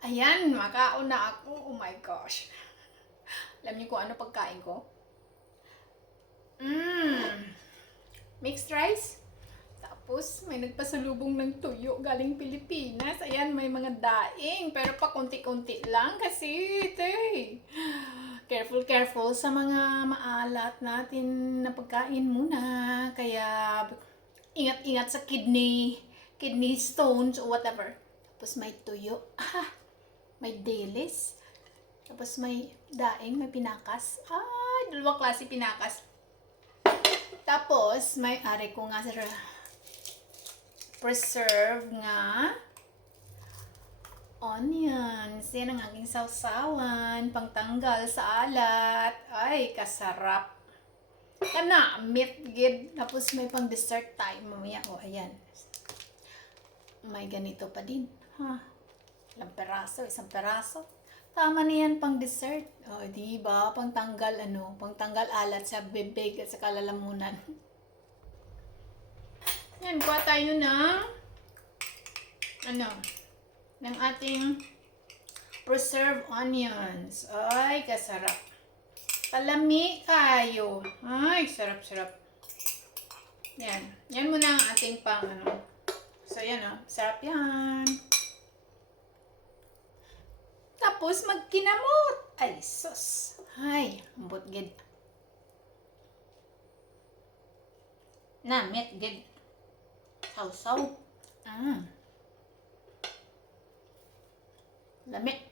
Ayan, makaon na ako. Oh my gosh. Alam niyo kung ano pagkain ko? Mixed rice. Tapos, may nagpasalubong ng tuyo galing Pilipinas. Ayan, may mga daing. Pero pa konti-konti lang kasi, careful, careful sa mga maalat natin na pagkain muna. Kaya, ingat-ingat sa kidney stones or whatever. Tapos may tuyo. May delis. Tapos may daing, may pinakas. Dalawang klase pinakas. Tapos, may ari ko nga sa preserve nga onions. Yan ang aking sausawan. Pangtanggal sa alat. Ay, kasarap. Kana, meat gid. Tapos may pang dessert tayo mamaya. Ayan. May ganito pa din. Ilang peraso, isang peraso. Tama na yan pang dessert. Diba? Pangtanggal pangtanggal alat sa bibig at sa kalalamunan. Yan, kuha tayo ng ating preserved onions. Ay, kasarap. Palami kayo. Ay, sarap-sarap. Yan. Yan muna ang ating pang So, yan sarap yan. Tapos, magkinamot. Ay, sus. Ay, ambot gid. Met gid. Sausaw. Lami.